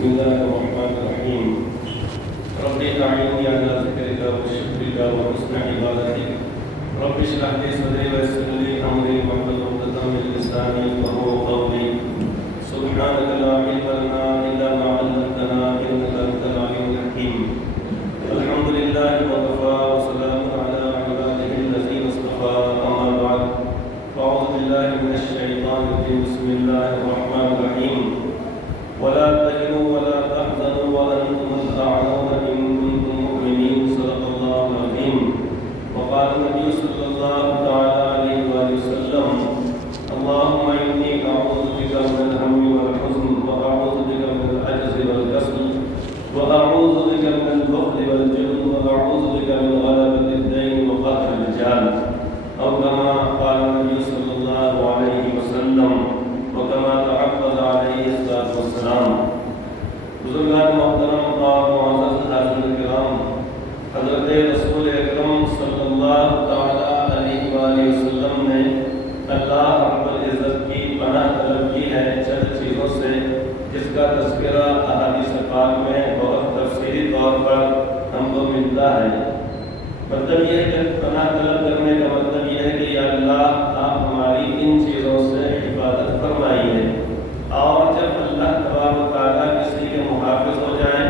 بسم الله الرحمن الرحيم رب أعيني على ذكرك وشكرك وحسن عبادتك رب اشرح لي صدري ويسر لي أمري واحلل عقدة من لساني يفقهوا قولي سبحانك لا علم لنا إلا ما علمتنا إنك أنت العليم الحكيم الحمد لله وكفى وسلام على عباده الذين اصطفى أما بعد فأعوذ بالله من الشيطان الرجيم بسم الله الرحمن الرحيم ولا تهنوا ولا تحزنوا وأنتم الأعلون إن كنتم مؤمنين صدق الله العظيم وقال النبي صلى الله تعالى عليه وآله وسلم اللهم إني أعوذ بك من الهم والحزن وأعوذ بك من العجز والكسل وأعوذ بك من البخل والجبن وأعوذ بك من غلبة الدين وقهر الرجال أو كما قال النبي صلى الله عليه وسلم وكما تحفظ عليه الصلاة والسلام بزرگان محترم اور معزز حاضرین کرام حضرت رسول اکرم صلی اللہ تعالی علیہ وآلہ وسلم نے اللہ رب العزت کی پناہ طلب کی ہے چند چیزوں سے جس کا تذکرہ احادیث پاک میں بہت تفصیلی طور پر ہم کو ملتا ہے مطلب یہ ہے کہ پناہ طلب کرنے کا مطلب یہ ہے کہ یا اللہ آپ ہماری ان چیزوں سے حفاظت فرمائیے اور جب اللہ تبارک و تعالیٰ کسی کے محافظ ہو جائیں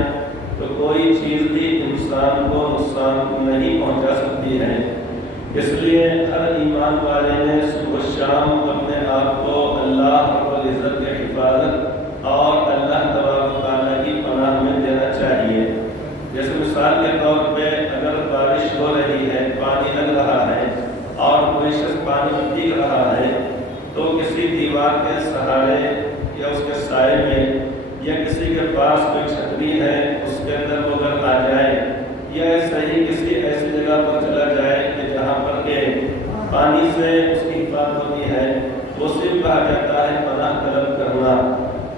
تو کوئی چیز بھی انسان کو نقصان نہیں پہنچا سکتی ہے اس لیے ہر ایمان والے نے صبح و شام اپنے آپ کو اللہ رب العزت کے حفاظت اور اللہ تبارک و تعالیٰ کی پناہ میں دینا چاہیے جیسے مثال کے طور پہ اگر بارش ہو رہی ہے پانی لگ رہا ہے اور کوئی شخص پانی میں بھیگ رہا ہے تو کسی دیوار کے سہارے یا اس کے سائے میں یا کسی کے پاس کوئی چھتری ہے اس کے اندر وہ اگر آ جائے یا صحیح کسی ایسی جگہ پر چلا جائے کہ جہاں پر کہ پانی سے اس کی حفاظت ہوتی ہے وہ صرف کہا جاتا ہے پناہ طلب کرنا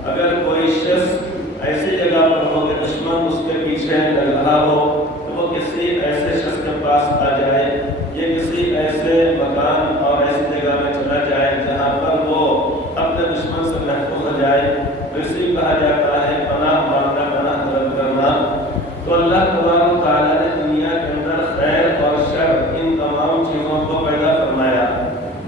اگر کوئی شخص ایسی جگہ پر ہو کہ دشمن اس کے پیچھے لگ رہا ہو تو وہ کسی ایسے شخص کے پاس آ جائے یا کسی ایسے مکان اور ایسی جگہ میں چلا جائے جہاں پر وہ اپنے دشمن سے محفوظ ہو جائے تو اسی کہا جاتا ہے پناہ مانگنا پناہ طلب کرنا تو اللہ تبارک و تعالیٰ نے دنیا کے اندر خیر اور شر ان تمام چیزوں کو پیدا فرمایا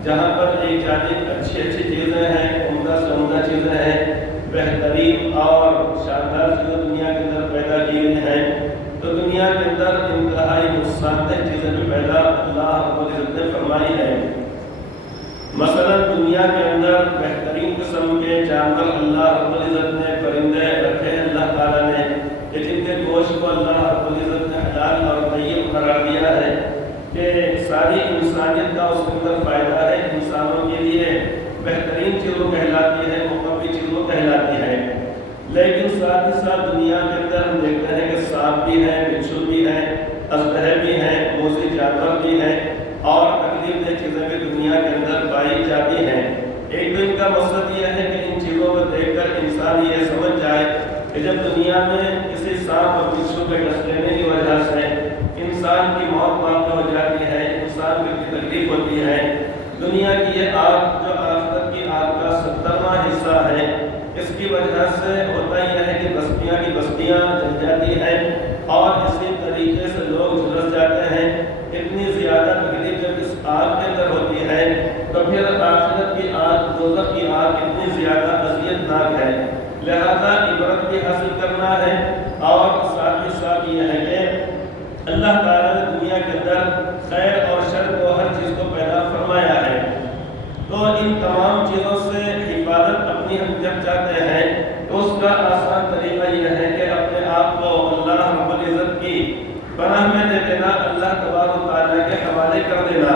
جہاں پر ایک جانب اچھی اچھی چیزیں ہیں عمدہ سے عمدہ چیزیں ہیں بہترین اور شاندار چیزیں دنیا کے اندر پیدا کی ہوئی ہیں تو دنیا کے اندر انتہائی نقصان دہ چیزیں بھی پیدا اللہ رب العزت نے فرمائی ہے مثلا دنیا کے اندر بہترین قسم کے جانور اللہ رب العزت نے پرندے رکھے ہیں اللہ تعالیٰ نے کہ جن کے گوشت کو اللہ رب العزت نے حلال اور طیب قرار دیا ہے کہ ساری انسانیت کا اس کے اندر فائدہ ہے انسانوں کے لیے بہترین چیزوں کہلاتی ہے مقوی چیزوں کہلاتی ہے لیکن ساتھ ہی ساتھ دنیا کے اندر ہم دیکھتے ہیں کہ سانپ بھی ہے بچھو بھی ہے اژدہے بھی ہیں موذی جانور بھی ہیں اور تکلیف دہ چیزیں بھی دنیا کے اندر پائی جاتی ہیں ایک تو ان کا مقصد یہ ہے کہ ان چیزوں کو دیکھ کر انسان یہ سمجھ جائے کہ جب دنیا میں کسی سانپ اور بچھو کے ڈس لینے کی وجہ سے انسان کی موت واقع ہو جاتی ہے انسان کو اتنی تکلیف ہوتی ہے دنیا کی یہ آگ جو آخرت کی آگ کا 70واں حصہ ہے اس کی وجہ سے ہوتا یہ ہے کہ بستیاں کی بستیاں جل جاتی ہیں اور اسی طریقے سے لوگ جھلس جاتے ہیں اتنی زیادہ تکلیف جب اس آگ کے اندر ہوتی ہے تو پھر آخرت کی آگ دوزخ کی آگ اتنی زیادہ اذیت ناک ہے لہذا عبرت بھی حاصل کرنا ہے اور ساتھ ہی ساتھ یہ ہے کہ اللہ تعالیٰ نے دنیا کے اندر خیر اور شر کو ہر چیز کو پیدا فرمایا ہے تو ان تمام چیزوں سے حفاظت اپنی ہم جب چاہتے ہیں تو اس کا آسان طریقہ یہ ہے کہ اپنے آپ کو اللہ رب العزت کی پناہ میں دے دینا اللہ تبارک و تعالیٰ کے حوالے کر دینا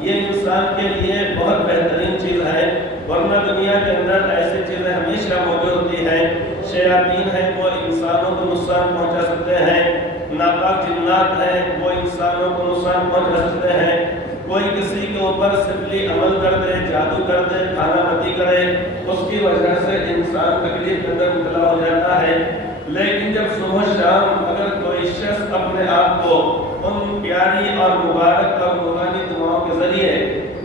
یہ انسان کے لیے بہت بہترین چیز ہے ورنہ دنیا کے اندر ایسی چیزیں ہمیشہ موجود ہوتی ہیں شیاطین ہیں وہ انسانوں کو نقصان پہنچا سکتے ہیں ناپاک جنات ہیں وہ انسانوں کو نقصان پہنچا سکتے ہیں کوئی کسی کے اوپر سفلی عمل کر دے جادو کر دے کھانا متی کرے اس کی وجہ سے انسان تکلیف کے اندر مبتلا ہو جاتا ہے لیکن جب صبح شام اگر کوئی شخص اپنے آپ کو ان پیاری اور مبارک اور نورانی دعاؤں کے ذریعے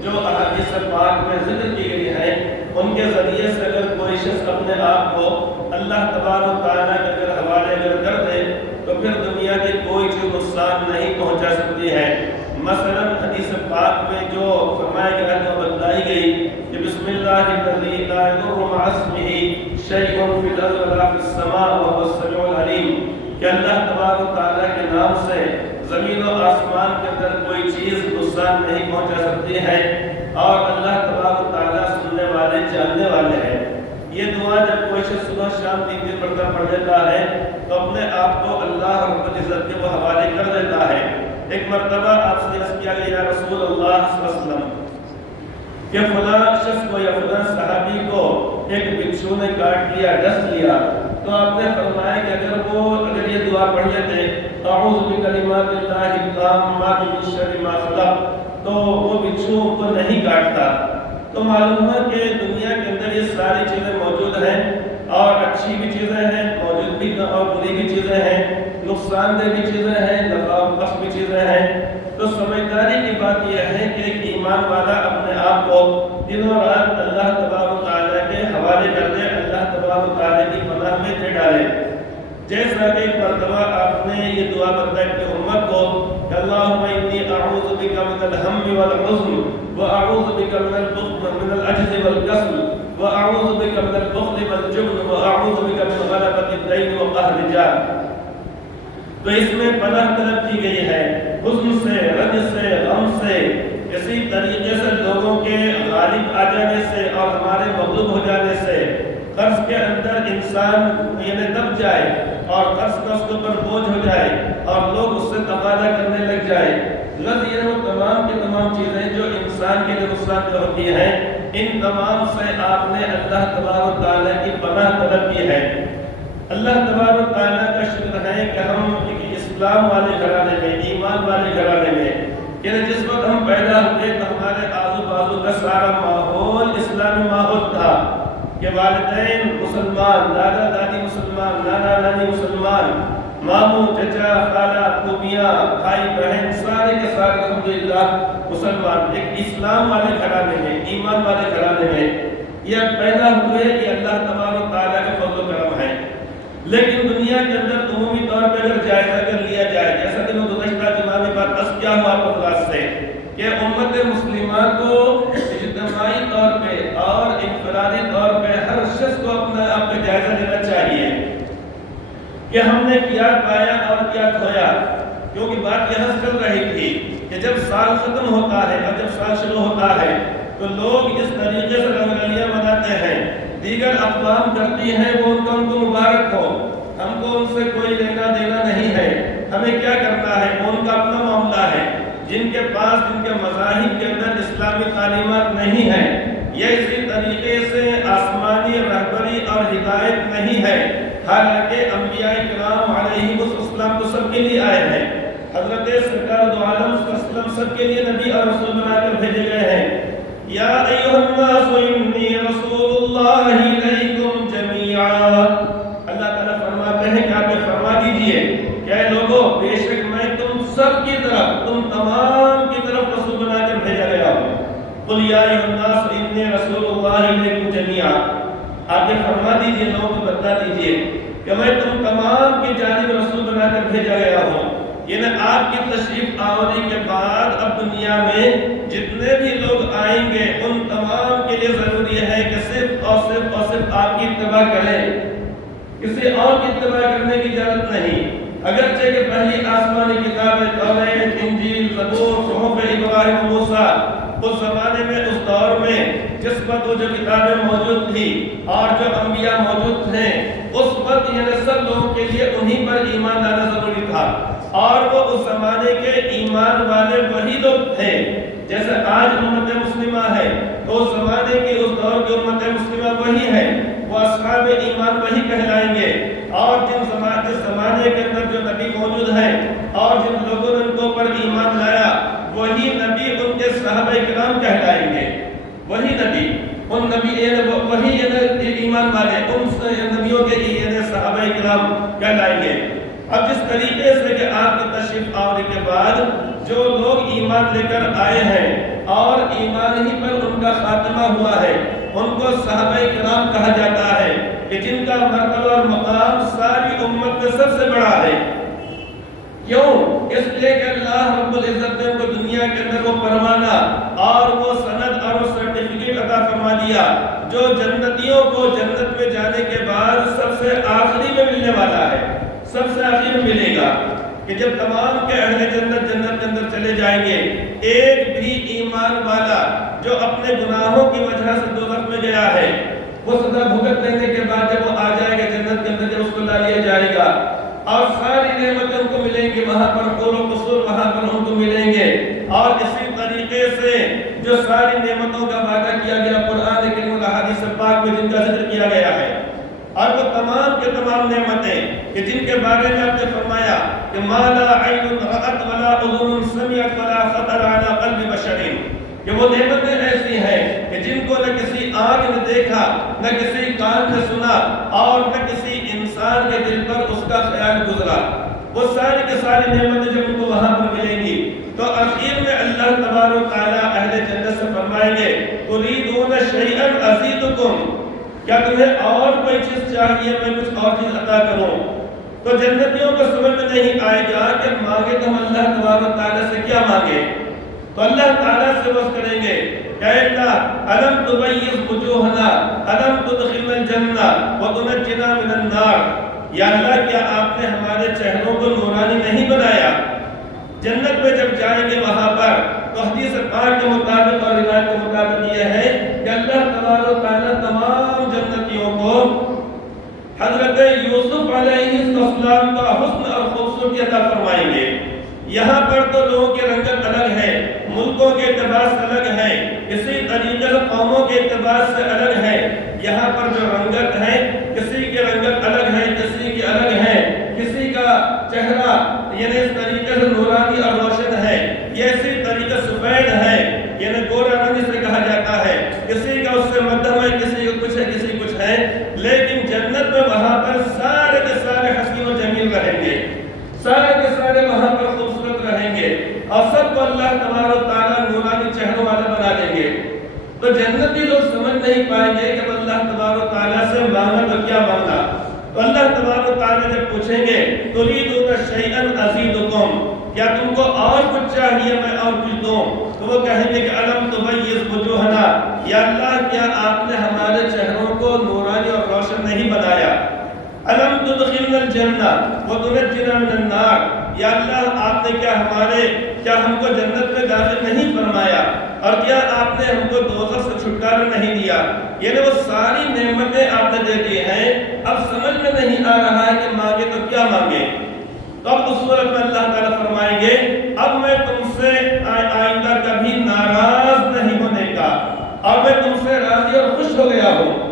جو احادیث پاک میں ذکر کی گئی ہے ان کے ذریعے سے اگر کوئی شخص اپنے آپ کو اللہ تبارک و تعالیٰ کے اگر حوالے کر دے تو پھر دنیا کی کوئی چیز نقصان نہیں پہنچا سکتی ہے۔ مثلا حدیث پاک میں جو فرمایا گیا ہے بتلائی گئی کہ بسم اللہ الذی لا یضر مع اسمہ شیء فی الارض ولا فی السماء وهو السمیع العلیم، کہ اللہ تبارک و تعالیٰ کے نام سے زمین و آسمان کے اندر کوئی چیز نقصان نہیں پہنچا سکتی ہے، اور اللہ تبارک و تعالیٰ سننے والے جاننے والے ہیں۔ یہ دعا جب کوئی شخص صبح شام 3 مرتبہ پڑھ لیتا ہے تو اپنے آپ کو اللہ رب العزت کے وہ حوالے کر دیتا ہے۔ ایک مرتبہ آپ سے عرض کیا گیا یا رسول اللہ صلی اللہ علیہ وسلم کہ فلاں شخص کو یا فلاں صحابی کو ایک بچھو نے کاٹ لیا، ڈس لیا، تو آپ نے فرمایا کہ اگر یہ دعا پڑھ لیتے اعوذ بکلمات اللہ التامات من شر ما خلق، تو وہ بچھو کو نہیں کاٹتا۔ تو معلوم ہے کہ دنیا کے اندر یہ ساری چیزیں موجود ہیں، اور اچھی بھی چیزیں ہیں، موجود بھی اور بری بھی چیزیں ہیں، نقصان دہ بھی چیزیں ہیں، نفع و نقص بھی چیزیں ہیں۔ تو سمجھداری کی بات یہ ہے کہ ایک ایمان والا اپنے آپ کو دن و رات اللہ تبارک و تعالیٰ کے حوالے کر دے، اللہ تبارک و تعالیٰ کی پناہ میں دے ڈالے۔ جیسا کہ ایک مرتبہ آپ نے یہ دعا بتائی کہ امت کو کہ اللہم انی اعوذ بک من الہم والحزن واعوذ بک من العجز والکسل واعوذ بک من البخل والجبن واعوذ بک من غلبۃ الدین وقہر الرجال۔ تو اس میں پناہ طلب کی گئی ہے حزن سے، رنج سے، غم سے، اسی طریقے سے لوگوں کے غالب آ جانے سے اور ہمارے مغلوب ہو جانے سے، قرض کے اندر انسان یعنی دب جائے اور قرض کا اس کے اوپر بوجھ ہو جائے اور لوگ اس سے تقاضا کرنے لگ جائے۔ غرض یہ وہ تمام کی تمام چیزیں جو انسان کے لیے نقصان دہ ہوتی ہیں، ان تمام سے آپ نے اللہ تبارک و تعالیٰ کی پناہ طلب کی ہے۔ اللہ تبارک و تعالیٰ کا شکر ہے کہ ہم اسلام والے گھرانے میں، ایمان والے گھرانے میں، یعنی جس وقت ہم پیدا ہوئے تو ہمارے آزو بازو کا سارا ماحول اسلامی ماحول تھا کہ والدین مسلمان، دادا دادی مسلمان، نانا نانی مسلمان، ماموں چچا خالہ پھوپھیاں بھائی بہن سارے کے سارے الحمدللہ مسلمان، ایک اسلام والے گھرانے میں، ایمان والے گھرانے میں یہ پیدا ہوئے۔ یہ اللہ تبارک و تعالیٰ کا فضل و کرم ہے۔ لیکن دنیا کے اندر عمومی طور پہ اگر جائزہ کر لیا جائے، جیسا کہ میں گزشتہ جمعہ میں بات عرض کیا ہوا آپ اخلاص سے کہ امت مسلمہ کو اجتماعی طور پہ اور انفرادی طور پہ ہر شخص کو اپنا آپ کا جائزہ لینا چاہیے کہ ہم نے کیا پایا اور کیا کھویا۔ کیونکہ بات یہاں چل رہی تھی کہ جب سال ختم ہوتا ہے اور جب سال شروع ہوتا ہے تو لوگ اس طریقے سے رنگالیاں مناتے ہیں، دیگر اقوام کرتی ہیں، وہ ان کو مبارک ہو، ہم کو ان سے کوئی لینا دینا نہیں ہے، ہمیں کیا کرنا ہے، وہ ان کا اپنا معاملہ ہے۔ جن کے پاس جن کے مذاہب کے اندر اسلامی تعلیمات نہیں ہیں، یہ اسی طریقے سے آسمانی رہبری اور ہدایت نہیں ہے، حالانکہ انبیاء کرام علیہ السلام تو سب کے لیے آئے ہیں، حضرت سرکار دو عالم صلی اللہ علیہ وسلم سب کے لیے نبی اور رسول بنا کر بھیجے گئے ہیں۔ یا ایھا الناس انی رسول اللہ الیکم جمیعا، اللہ تعالیٰ فرماتے ہیں کہ آپ فرما دیجئے کہ اے لوگوں، بے شک میں تم سب کی طرف، تم تمام کی طرف رسول بنا کر بھیجا گیا ہوں۔ قل یا ایھا الناس انی رسول اللہ الیکم جمیعا، آپ فرما دیجئے، لوگوں کو بتا دیجئے کہ میں تم تمام کی جانب رسول بنا کر بھیجا گیا ہوں۔ یعنی آپ کی تشریف آوری کے بعد اب دنیا میں جتنے بھی لوگ آئیں گے ان تمام کے لیے ضروری ہے کہ صرف اور صرف آپ کی اتباع کریں، کسی اور کی اتباع کرنے کی اجازت نہیں۔ اگرچہ کہ پہلی آسمانی کتابیں توریت، انجیل، زبور، صحف ابراہیم، موسیٰ، اس زمانے میں، اس دور میں جس وقت وہ جو کتابیں موجود تھی اور جو انبیاء موجود تھے، اس وقت یہ سب لوگوں کے لیے انہی پر ایمان لانا ضروری تھا، اور وہ اس زمانے کے ایمان والے وہی لوگ تھے۔ جیسے آج امت مسلمہ ہے تو اس زمانے کی، اس دور کی امت مسلمہ وہی ہے، وہ اصحاب ایمان وہی کہلائیں گے، اور جس زمانے کے اندر جو نبی موجود ہیں اور جن لوگوں نے ان کو پر ایمان لایا وہی نبی ان کے صحابہ کرام کہلائیں گے، وہی نبی، ان نبی وہی ایمان والے ان نبیوں کے صحابہ کرام کہلائیں گے۔ اب جس طریقے سے کہ آپ کی تشریف آوری کے بعد جو لوگ ایمان لے کر آئے ہیں اور ایمان ہی پر ان کا خاتمہ ہوا ہے، ان کو صحابہ کرام کہا جاتا ہے کہ جن کا مرتبہ اور مقام ساری امت میں سب سے بڑا ہے۔ کیوں؟ اس لیے کہ اللہ رب العزت نے ان کو دنیا کے اندر وہ پروانہ اور وہ سند اور وہ سرٹیفکیٹ عطا فرما دیا جو جنتیوں کو جنت میں جانے کے بعد سب سے آخری میں ملنے والا ہے، سب سے آخری میں ملے گا کہ جب تمام کے اہل جنت جنت کے اندر چلے جائیں گے، ایک بھی ایمان والا جو اپنے گناہوں کی وجہ سے دوزخ میں گیا ہے، وہ سزا بھگت لینے کے بعد جب وہ آ جائے گا جنت کے اندر، جب اس کو لا لیا جائے گا اور ساری نعمتیں ان کو ملیں گی، وہاں پر قول و قصور وہاں پر ان کو ملیں گے، اور اسی طریقے سے جو ساری نعمتوں کا وعدہ کیا گیا قرآن کریم اور احادیث پاک میں جن کا ذکر کیا گیا ہے، اور وہ تمام کے تمام نعمتیں کہ جن کے بارے میں آپ نے فرمایا کہ ما لا عین رأت ولا اذن سمعت ولا خطر علی قلب بشر، کہ وہ نعمتیں ایسی ہیں کہ جن کو نہ کسی آنکھ نے دیکھا، نہ کسی کان نے سنا، اور نہ کسی انسان کے دل پر اس کا خیال گزرا۔ وہ ساری کے ساری نعمتیں جب ان کو وہاں پر ملیں گی تو آخر میں اللہ تبارک و تعالیٰ اہل جنت سے فرمائیں گے تریدون شیئا ازیدکم، کیا تمہیں اور کوئی چیز چاہیے، میں کچھ اور چیز عطا کروں؟ تو جنتیوں کو سمجھ میں نہیں آئے گا کہ مانگے تو ہم اللہ تبارک و تعالیٰ سے کیا مانگے؟ تو اللہ تعالیٰ سے بس کریں گے کہ اللہ الم تبیض وجوہنا الم تدخلنا الجنہ وتنجنا من النار، یا اللہ کیا آپ نے ہمارے چہروں کو نورانی نہیں بنایا؟ جنت میں جب جائیں گے وہاں پر تو حدیث پاک کے مطابق اور روایت کے مطابق یہ ہے کہ اللہ تبارک و تعالیٰ تمام جنتیوں کو حضرت یوسف علیہ السلام کا حسن اور خوبصورتی عطا فرمائیں گے۔ یہاں پر تو لوگوں کے رنگت الگ ہے، ملکوں کے اعتبار سے الگ ہے، اسی طریقے سے قوموں کے اعتبار سے الگ ہے۔ یہاں پر جو رنگت ہے کسی کی رنگت الگ ہے، کسی کی الگ ہے، کسی کا چہرہ یعنی اس طریقے سے نورانی اور روشن ہے، یہ اسی طریقے سفید ہے یعنی گورا رنگ سے کہا جاتا ہے، کسی کا اس سے مدھم ہے، کسی کا کچھ ہے، کسی کچھ ہے، لیکن جنت میں وہاں پر سارے کے سارے حسین و جمیل رہیں گے، سارے کے سارے وہاں پر خوبصورت رہیں گے، اور سب کو اللہ تبارک و تعالیٰ نورانی چہروں والا بنا دیں گے۔ تو جنتی لوگ سمجھ نہیں پائیں گے کہ اللہ تبارک و تعالیٰ سے مانگا تو کیا مانگا؟ تو اللہ تبارک و تعالیٰ جب پوچھیں گے تریدون شیئا ازیدکم، کیا تم کو اور کچھ چاہیے میں اور کچھ دوں؟ تو وہ کہیں گے کہ الم تبیض وجوہنا، یا اللہ کیا آپ نے ہمارے چہروں کو نورانی اور روشن نہیں بنایا؟ الم تدخلنا الجنہ وتنجنا من النار، یا اللہ آپ نے کیا ہم کو جنت میں داخل نہیں فرمایا، اور کیا آپ نے ہم کو دوزخ سے چھٹکارا نہیں دیا؟ یعنی وہ ساری نعمتیں آپ نے دے دی ہیں، اب سمجھ میں نہیں آ رہا ہے کہ مانگے تو کیا مانگے؟ تو اب اس صورت میں اللہ تعالیٰ فرمائیں گے اب میں تم سے آئندہ کبھی ناراض نہیں ہونے کا، اور میں تم سے راضی اور خوش ہو گیا ہوں۔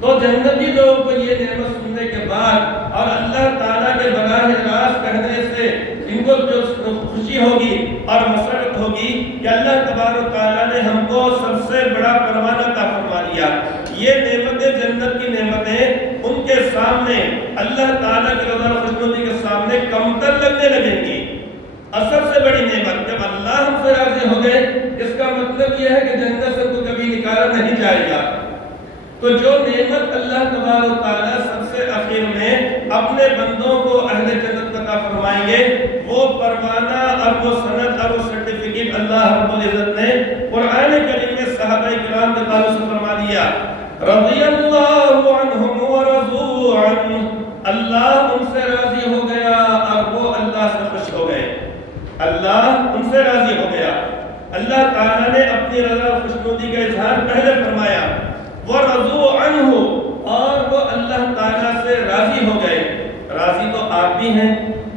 تو جنتی لوگوں کو یہ نعمت سننے کے بعد اور اللہ تعالیٰ کے براہ راست کہنے سے ان کو جو خوشی ہوگی اور مسرت ہوگی کہ اللہ تبارک و تعالیٰ نے ہم کو سب سے بڑا پروانہ عطا فرما دیا، یہ نعمتیں جنت کی نعمتیں ان کے سامنے اللہ تعالیٰ کی رضا اور خوشنودی کے سامنے کمتر لگنے لگیں گی۔ اور سب سے بڑی نعمت جب اللہ ہم سے راضی ہو گئے، اس کا مطلب یہ ہے کہ جنت سے تو کبھی نکالا نہیں جائے گا۔ تو جو نعمت اللہ تبارک و تعالیٰ سب سے آخر میں اپنے بندوں کو اہل جنت عطا فرمائیں گے، وہ پروانہ اور وہ سند اور وہ سرٹیفکیٹ اللہ رب العزت نے قرآن کریم میں صحابہ کرام کے تعلق سے فرما دیا، رضی اللہ عنہم ورضوا عنہ، اللہ ان سے راضی ہو گیا اور وہ اللہ سے خوش ہو گئے، اللہ ان سے راضی ہو گیا۔ اللہ تعالیٰ نے اپنی رضا اور خوشنودی کا اظہار پہلے فرمایا، وَرَضُوا عَنْهُ، اور وہ اللہ تعالیٰ سے راضی ہو گئے۔ راضی تو آپ بھی ہیں،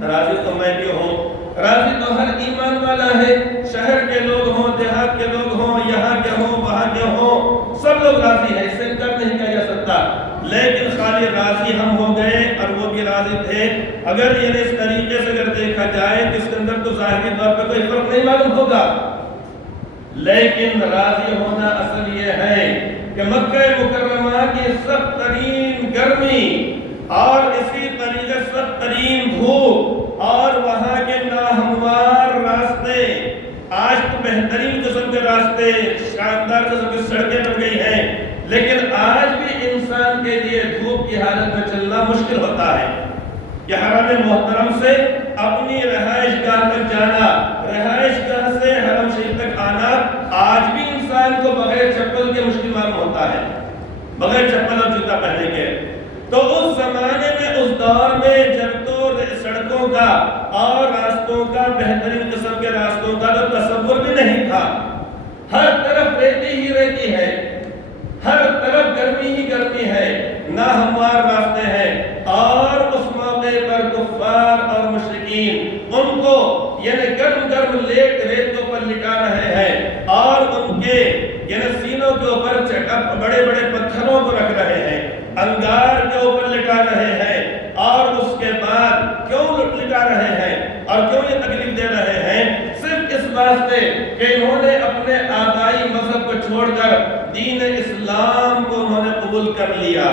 راضی تو میں بھی ہوں، راضی تو ہر ایمان والا ہے، شہر کے لوگ ہوں، دیہات کے لوگ ہوں، یہاں کے ہوں، وہاں کے ہوں، سب لوگ راضی ہیں، اس سے انکار نہیں کیا جا سکتا، لیکن خالی راضی ہم ہو گئے اور وہ بھی راضی تھے۔ اگر یہ اس طریقے سے اگر دیکھا جائے تو اس کے اندر تو ظاہری طور پہ کوئی فرق نہیں معلوم ہوگا، لیکن راضی ہونا اصل یہ ہے کہ مکہ مکرمہ کی سخت ترین گرمی اور اسی طریقے سخت ترین دھوپ اور وہاں کے ناہموار راستے، آج تو بہترین قسم کے راستے، شاندار قسم کی سڑکیں بن گئی ہیں، انسان کے لیے دھوپ کی حالت میں چلنا مشکل ہوتا ہے کہ حرم محترم سے اپنی رہائش گاہ تک جانا، رہائش گاہ سے حرم شریف تک آنا آج بھی انسان کو بغیر چپل کے مشکل معلوم ہوتا ہے، بغیر چپل اور جوتا پہنے کے۔ تو اس زمانے میں، اس دور میں جب تو سڑکوں کا اور راستوں کا، بہترین قسم کے راستوں کا تو تصور بھی نہیں تھا، ہر طرف ریتی ہی ریتی ہے، ہر طرف گرمی ہی گرمی ہے، ناہموار راستے ہیں، اور اس موقع پر کفار اور مشرکین ان کو یعنی گرم گرم ریتوں پر لٹا رہے ہیں اور ان کے یعنی سینوں کے اوپر بڑے بڑے پتھروں کو رکھ رہے ہیں، انگار کے اوپر لٹا رہے ہیں، اور اس کے بعد کیوں لٹا رہے ہیں اور کیوں یہ تکلیف دے رہے ہیں؟ صرف اس واسطے کہ انہوں نے اپنے آبائی مذہب کو چھوڑ کر دین اسلام کو انہوں نے قبول کر لیا۔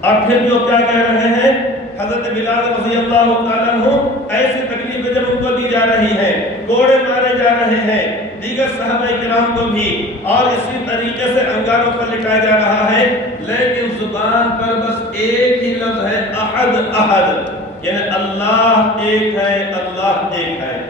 اور پھر جو کیا کہہ رہے ہیں، حضرت بلال رضی اللہ تعالیٰ عنہ ایسی تکلیفیں جب ان کو دی جا رہی ہیں، کوڑے مارے جا رہے ہیں، دیگر صحابہ کرام کو بھی، اور اسی طریقے سے انگاروں پر لٹایا جا رہا ہے، لیکن زبان پر بس ایک ہی لفظ ہے، احد احد، یعنی اللہ ایک ہے، اللہ ایک ہے۔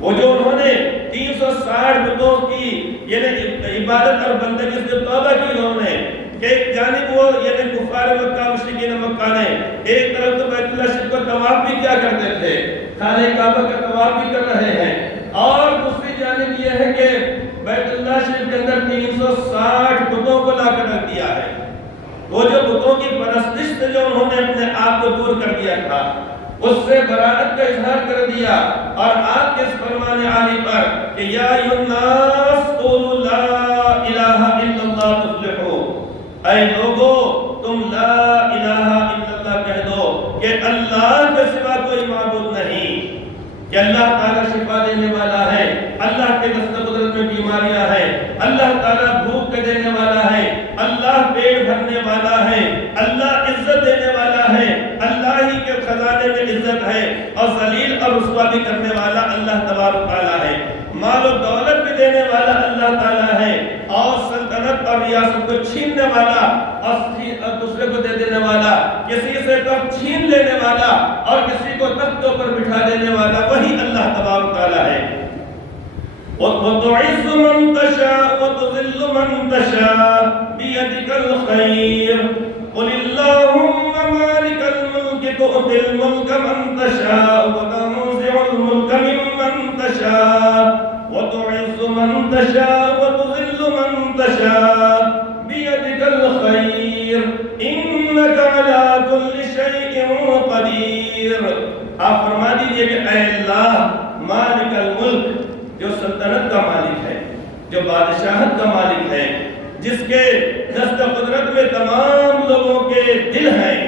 وہ جو انہوں نے 360 بتوں کی یعنی عبادت اور بندگی سے توبہ کی انہوں نے، کہ ایک جانب وہ یعنی کفار مکہ مشرکین مکہ نے ایک طرف تو بیت اللہ شریف کو طواف بھی کیا کرتے تھے، خانہ کعبہ کا طواف بھی کر رہے ہیں، اور دوسری جانب یہ ہے کہ بیت اللہ شریف کے اندر 360 بتوں کو لا کر رکھ دیا ہے۔ وہ جو بتوں کی پرستش سے جو انہوں نے اپنے آپ کو دور کر دیا تھا، اس سے براءت کا اظہار کر دیا، اور آپ کے اس فرمان عالی پر کہ یا ایھا الناس قولوا لا الہ الا اللہ تفلحوا، اے لوگو تم لا الہ الا اللہ کہہ دو کہ اللہ کے سوا کوئی معبود نہیں، کہ اللہ تعالیٰ شفا دینے والا ہے، اللہ کے دست قدرت میں بیماریاں ہیں، اللہ تعالیٰ بھوک کے دینے والا ہے، اللہ پیٹ بھرنے والا ہے، اللہ عزت دینے والا ہے، اللہ ہی کے خزانے میں عزت ہے، اور ذلیل اور رسوا بھی کرنے والا اللہ تبارک تعالیٰ ہے، مال و دولت بھی دینے والا اللہ تعالیٰ ہے، اور سلطنت اور ریاست کو چھیننے والا اور دوسرے کو دے دینے والا، کسی سے تخت چھین لینے والا اور کسی کو تختوں پر بٹھا دینے والا وہی اللہ تبارک تعالیٰ ہے۔ وَتُعِزُّ مَن تَشَاءُ وَتُذِلُّ مَن تَشَاءُ بِيَدِكَ الْخَيْرُ قُلِ اللَّهُمَّ مَالِكَ الْمُلْكِ تُؤْتِي الْمُلْكَ مَن تَشَاءُ وَتَنزِعُ الْمُلْكَ مِمَّن تَشَاءُ وَتُعِزُّ مَن تَشَاءُ وَتُذِلُّ مَن تَشَاءُ بِيَدِكَ الْخَيْرُ إِنَّكَ عَلَى كُلِّ شَيْءٍ قَدِيرٌ۔ آپ فرما دیجئے کہ اے اللہ مالک الملک، جو سلطنت کا مالک ہے، جو بادشاہت کا مالک ہے، جس کے دست قدرت میں تمام لوگوں کے دل ہیں،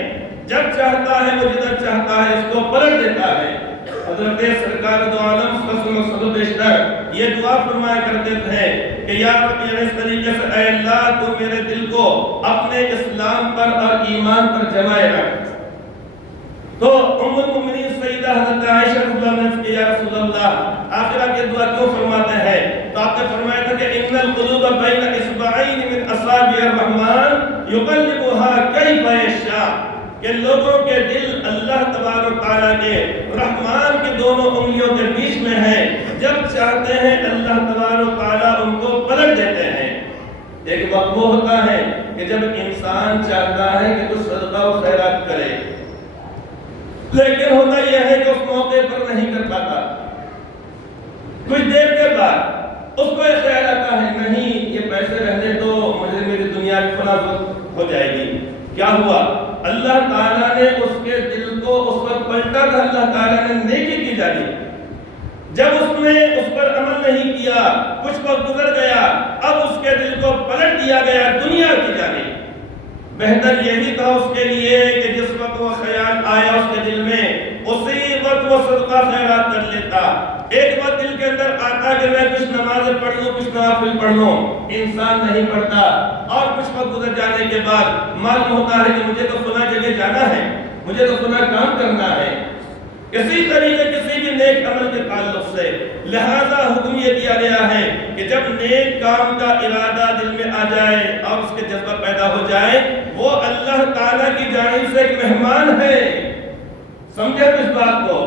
جب چاہتا ہے وہ جدھر چاہتا ہے اس کو پلٹ دیتا ہے۔ حضرت سرکار دو عالم صلی اللہ علیہ وسلم بیشتر یہ دعا فرمایا کرتے تھے کہ یا رب یعنی اس طریقے سے اے اللہ تو میرے دل کو اپنے اسلام پر اور ایمان پر جمائے رکھ۔ تو ام المؤمنین سیدہ حضرت عائشہ رضی اللہ عنہا کہ یا رسول اللہ آخرہ کی دعا کیوں فرماتے ہیں؟ تو آپ نے فرمایا تھا کہ ان القلوب بین اصبعین من اصابع الرحمن یقلبها کیف یشاء، کہ لوگوں کے دل اللہ تبارک تعالیٰ کے رحمان کی دونوں انگلیوں کے بیچ میں ہیں، جب چاہتے ہیں اللہ تبارک تعالیٰ ان کو پلٹ دیتے ہیں۔ ایک وقت وہ ہوتا ہے کہ جب انسان چاہتا ہے کہ کچھ صدقہ و خیرات کرے، لیکن ہوتا یہ ہے کہ اس موقع پر نہیں کر پاتا، کچھ دیر کے بعد اس کو یہ خیال آتا ہے نہیں یہ پیسے رہنے تو مجھے میری دنیا کی فلاح ہو جائے گی۔ کیا ہوا؟ اللہ تعالیٰ نے اس کے دل کو اس وقت پلٹا تھا، اللہ تعالیٰ نے نیکی کی جانب، جب اس نے اس پر عمل نہیں کیا، کچھ وقت گزر گیا، اب اس کے دل کو پلٹ دیا گیا دنیا کی جانب۔ بہتر یہی تھا اس کے لیے کہ جس وقت وہ خیال آیا اس کے دل میں، اسی وقت وہ صدقہ خیرات کر لیتا۔ ایک وقت دل کے اندر آتا کہ میں کچھ نمازیں پڑھ لوں، کچھ نوافل پڑھ لوں، انسان نہیں پڑھتا، اور کچھ وقت گزر جانے کے بعد معلوم ہوتا ہے کہ مجھے تو فلاں جگہ جانا ہے، مجھے تو فلاں کام کرنا ہے، اسی طریقے کسی بھی نیک عمل کے تعلق سے لہذا حکم یہ دیا گیا ہے کہ جب نیک کام کا ارادہ دل میں آ جائے اور اس کے جذبہ پیدا ہو جائے، وہ اللہ تعالیٰ کی جانب سے ایک مہمان ہے۔ سمجھے اس بات کو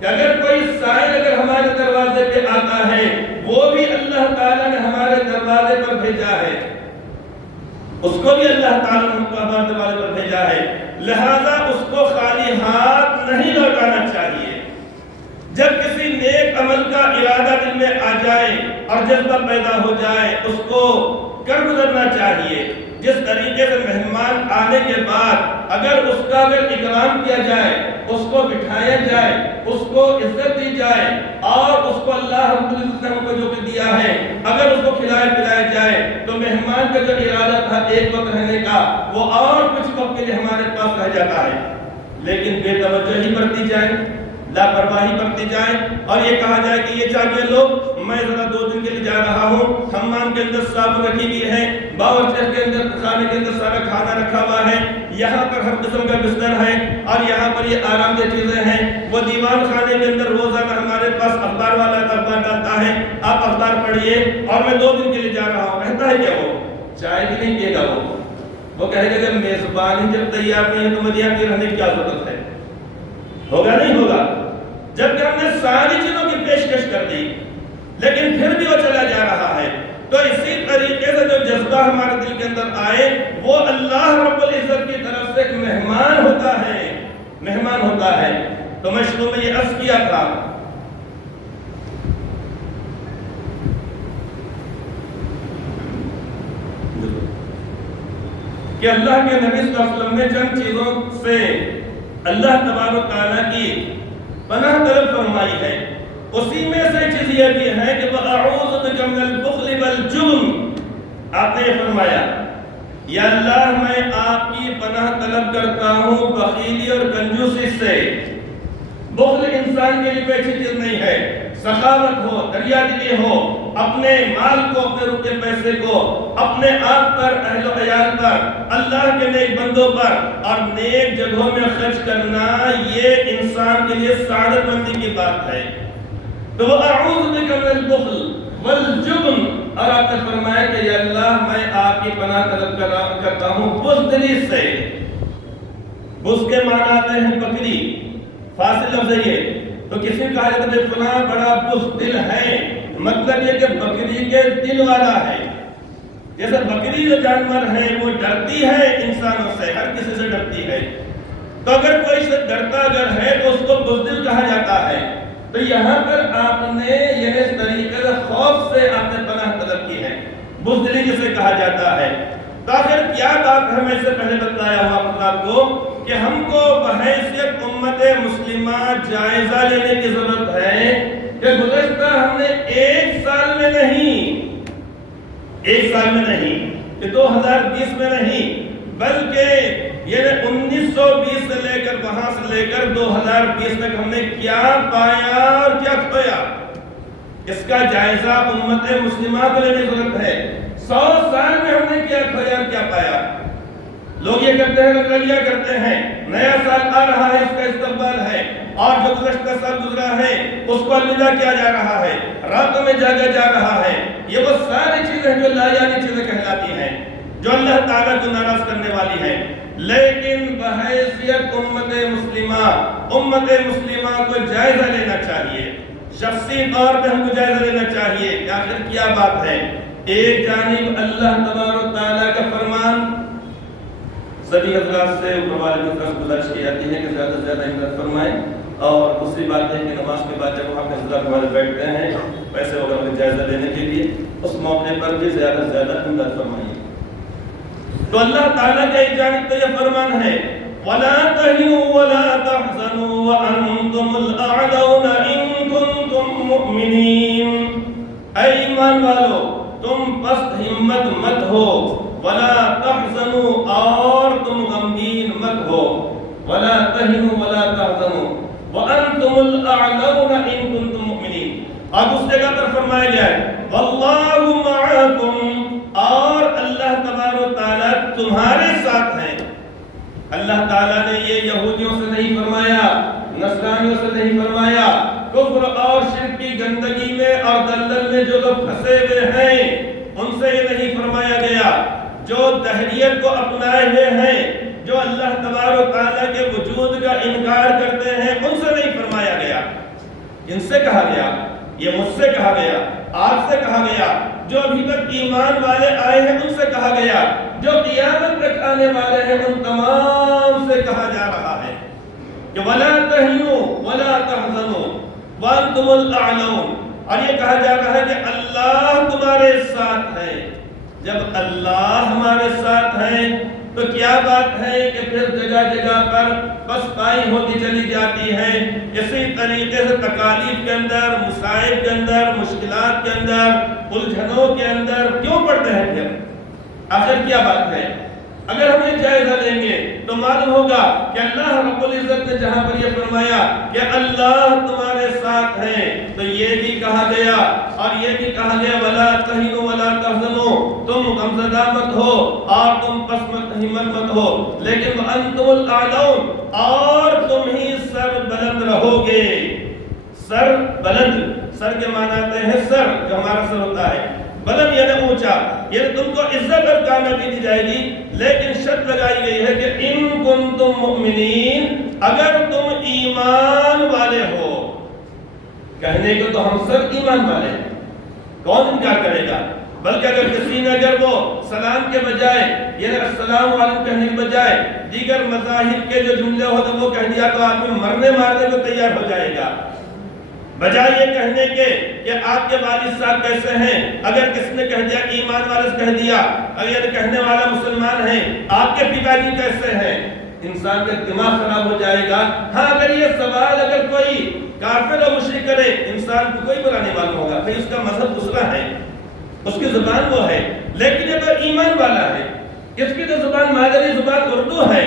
کہ اگر کوئی سائل اگر ہمارے دروازے پہ آتا ہے، وہ بھی اللہ تعالیٰ نے ہمارے دروازے پر بھیجا ہے، اس کو بھی اللہ تعالیٰ نے ہمارے دروازے پر بھیجا ہے، لہذا اس کو خالی ہاتھ نہیں لوٹانا چاہیے۔ جب کسی نیک عمل کا ارادہ دل میں آ جائے اور جذبہ پیدا ہو جائے، اس کو کر گزرنا چاہیے۔ جس طریقے سے مہمان آنے کے بعد اگر اس کا اکرام کیا جائے، اس کو بٹھایا جائے، اس کو عزت دی جائے اور اس کو اللہ رب العزت نے ہم کو جو بھی دیا ہے اگر اس کو کھلائے پلایا جائے، تو مہمان کا جو ارادہ تھا ایک وقت رہنے کا، وہ اور کچھ وقت کے لیے ہمارے پاس رہ جاتا ہے۔ لیکن بے توجہی برتی جائے، لاپرواہی برتی جائے اور یہ کہا جائے کہ یہ چاہیے لو، میں ذرا 2 دن کے لیے جا رہا ہوں، حمام کے اندر صاف رکھی ہوئی ہے، باورچی کے اندر کھانے کے اندر سارا کھانا رکھا ہوا ہے، یہاں پر ہر قسم کا بستر ہے اور یہاں پر یہ آرام دہ چیزیں ہیں، وہ دیوان خانے کے اندر روزانہ ہمارے پاس اخبار والا اخبار ڈالتا ہے، آپ اخبار پڑھیے اور میں 2 دن کے لیے جا رہا ہوں، کہتا ہے کیا وہ چائے بھی نہیں پیے گا، وہ کہے گا کہ میزبان ہی جب تیار نہیں ہے تو مجھے یہاں کے رہنے کی کیا ضرورت ہے؟ ہوگا نہیں ہوگا؟ جبکہ ہم نے ساری چیزوں کی پیشکش کر دی لیکن پھر بھی وہ چلا جا رہا ہے۔ تو اسی طریقے سے جو جذبہ ہمارے دل کے اندر آئے، وہ اللہ رب العزت کی طرف سے ایک مہمان ہوتا ہے، مہمان ہوتا ہے۔ تو میں شروع میں یہ عرض کیا تھا کہ اللہ کے نبی صلی اللہ علیہ وسلم نے چند چیزوں سے اللہ تبارک و تعالیٰ کی پناہ طلب فرمائی ہے، اسی میں سے چیز یہ بھی ہے کہ وَأَعُوذُ بِكَ مِنَ الْبُخْلِ وَالْجُبْنِ، آپ نے فرمایا یا اللہ میں آپ کی پناہ طلب کرتا ہوں بخیلی اور کنجوسی سے۔ بخل انسان کے لیے کوئی اچھی چیز نہیں ہے، سخاوت ہو، دریا دلی ہو، اپنے مال کو، اپنے روپے پیسے کو اپنے آپ پر، اہل و عیال پر، اللہ کے نیک بندوں پر اور نیک جگہوں میں خرچ کرنا، یہ انسان کے لیے سعادت مندی کی بات ہے۔ تو وَأَعُوذُ بِكَ مِنَ الْبُخْلِ وَالْجُبْنِ، اور آپ نے فرمایا کہ یا اللہ میں آپ کی پناہ طلب کرتا ہوں بزدلی سے۔ بز کے معنی آتے ہیں بکری، فاصل لفظ ہے یہ، تو کسی کہا جاتا ہے فلاں بڑا بزدل ہے، مطلب یہ کہ بکری کے دل والا ہے۔ جیسے بکری جو جانور ہے وہ ڈرتی ہے انسانوں سے، ہر کسی سے ڈرتی ہے، تو اگر کوئی سے ڈرتا اگر ہے تو اس کو بزدل کہا جاتا ہے۔ تو یہاں پر آپ نے یہ اس طریقے سے خوف سے آپ نے پناہ طلب کی ہے، بزدلی جسے کہا جاتا ہے۔ تو آخر کیا بات ہے، میں اس سے پہلے بتایا ہوا آپ کو کہ ہم کو بحیثیت امت مسلمہ جائزہ لینے کی ضرورت ہے کہ گزشتہ ہم نے 1 سال میں نہیں، 1 سال میں نہیں، کہ 2020 میں نہیں، بلکہ یہ 1920 سے لے کر وہاں سے لے کر 2020 تک ہم نے کیا پایا اور کیا کھویا، اس کا جائزہ امت مسلمہ کو لینے کی ضرورت ہے۔ 100 سال میں ہم نے کیا کھویا اور کیا پایا۔ لوگ یہ کرتے ہیں، رنگلیاں کرتے ہیں، نیا سال آ رہا ہے، اس کا استقبال ہے، اور جو گزشتہ سال گزرا ہے اس کو الوداع کیا جا رہا ہے، راتوں میں جاگا جا رہا ہے۔ یہ وہ ساری چیزیں جو لا یعنی چیزیں کہلاتی ہیں، جو اللہ تعالیٰ کو ناراض کرنے والی ہیں۔ لیکن بحیثیت امت مسلمہ کو جائزہ لینا چاہیے، شخصی طور پہ ہم کو جائزہ لینا چاہیے کہ آخر کیا بات ہے۔ ایک جانب اللہ تبارک و تعالیٰ کا فرمان، سبھی حضرات سے اوپر والے کی طرف گزارش کی جاتی ہے کہ زیادہ سے زیادہ امداد فرمائیں، اور دوسری بات ہے کہ نماز کے بعد جب وہاں پہ حضرات والے بیٹھتے ہیں پیسے وغیرہ کا جائزہ لینے کے لیے، اس موقع پر بھی زیادہ سے زیادہ امداد فرمائیے۔ تو اللہ تعالیٰ کا ایک جانب تو یہ فرمان ہے وَلَا تَهِنُوا وَلَا تَحْزَنُوا وَأَنْتُمُ الْأَعْلَوْنَ إِن كُنتُم مُؤْمِنِينَ، اے ایمان والو تم پست ہمت مت ہو، وَلَا تَحْزَنُوا اور تم غمگین مت ہو، وَلَا تَهِنُوا وَلَا تَحْزَنُوا وَأَنْتُمُ الْأَعْلَوْنَ إِن كُنتُم مُؤْمِنِينَ۔ اور اس جگہ پر فرمایا گیا ہے وَاللَّهُ مَعَكُمْ، اور اللہ تبارک و تعالیٰ تمہارے ساتھ ہیں۔ اللہ تعالیٰ نے یہ یہودیوں سے نہیں فرمایا، نصرانیوں سے نہیں فرمایا، کفر اور شرک کی گندگی میں اور دلدل میں جو لوگ پھنسے ہوئے ہیں ان سے یہ نہیں فرمایا گیا، جو دہریت کو اپنائے ہوئے ہیں، جو اللہ تبارک و تعالیٰ کے وجود کا انکار کرتے ہیں، ان سے نہیں فرمایا گیا۔ ان سے کہا گیا، یہ مجھ سے کہا گیا، آپ سے کہا گیا، جو ابھی تک ایمان والے آئے ہیں ان سے کہا گیا، جو قیامت تک آنے والے ہیں ان تمام سے کہا جا رہا ہے کہ وَلَا تَهِنُوا وَلَا تَحْزَنُوا وَأَنْتُمُ الْأَعْلَوْنَ، اور یہ کہا جا رہا ہے کہ اللہ تمہارے ساتھ ہے۔ جب اللہ ہمارے ساتھ ہے تو کیا بات ہے کہ پھر جگہ جگہ پر پسپائی ہوتی چلی جاتی ہے۔ اسی طریقے سے تکالیف کے اندر، مصائب کے اندر، مشکلات کے اندر، الجھنوں کے اندر کیوں پڑتے ہیں پھر؟ آخر کیا بات ہے؟ اگر ہم یہ جائزہ لیں گے تو معلوم ہوگا کہ اللہ رب العزت نے جہاں پر یہ فرمایا کہ اللہ تمہارے ساتھ ہے، تو یہ بھی کہا گیا اور یہ بھی کہا گیا وَلَا تَهِنُوا وَلَا تَحْزَنُوا، تم غمزدہ مت ہو اور تم پس ہمت مت ہو، لیکن وَأَنْتُمُ الْأَعْلَوْنَ، اور تم ہی سر بلند رہو گے۔ سر بلند، سر کے معنی آتے ہیں سر، جو ہمارا سر ہوتا ہے، بلند یعنی اونچا، یعنی تم کو عزت اور کامیابی دی جائے گی، لیکن شرط لگائی گئی ہے کہ ان کنتم مؤمنین، اگر تم ایمان والے ہو۔ کہنے کو تو ہم سب ایمان والے ہیں، کون انکار کرے گا؟ بلکہ اگر کسی نے اگر وہ سلام کے بجائے یعنی السلام علیکم کہنے کے بجائے دیگر مذاہب کے جو جملے ہو تو وہ کہہ دیا تو آدمی مرنے مارنے کو تیار ہو جائے گا، بجائے یہ کہنے کے کہ آپ کے والد صاحب کیسے ہیں۔ اگر کس نے کہہ دیا ایمان والے سے کہہ دیا، اگر کہنے والا مسلمان ہے، آپ کے پتا جی کیسے ہیں، انسان کا دماغ خراب ہو جائے گا۔ ہاں اگر یہ سوال اگر کوئی کافر و مشرک کرے، انسان کو کوئی برا نہیں معلوم ہوگا، بھئی اس کا مذہب دوسرا ہے، اس کی زبان وہ ہے، لیکن اگر ایمان والا ہے، اس کی تو زبان مادری زبان اردو ہے،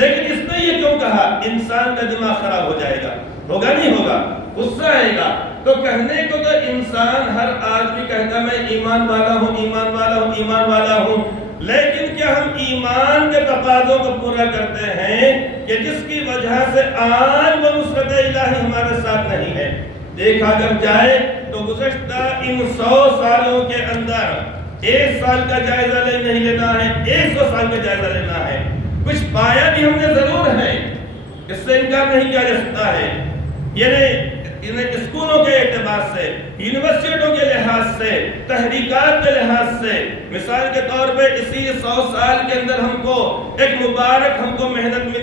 لیکن اس نے یہ کیوں کہا، انسان کا دماغ خراب ہو جائے گا، ہوگا نہیں ہوگا، غصہ آئے گا۔ تو کہنے کو تو انسان ہر آدمی کہتا میں ایمان والا ہوں، ایمان والا ہوں، ایمان والا ہوں، لیکن کیا ہم ایمان کے تقاضوں کو پورا کرتے ہیں کہ جس کی وجہ سے آج وہ نصرت الہی ہمارے ساتھ نہیں ہے؟ دیکھا اگر جائے تو گزشتہ ان 100 سالوں کے اندر 1 سال کا جائزہ نہیں لینا ہے، 100 سال کا جائزہ لینا ہے، کچھ پایا بھی ہم نے ضرور ہے، اس سے انکار نہیں کیا جا سکتا ہے۔ یعنی اسکولوں کے اعتبار سے، یونیورسٹیوں کے لحاظ سے، تحریکات کے لحاظ سے، مثال کے طور پہ اسی 100 سال کے اندر ہم کو ایک مبارک ہم کو محنت ملی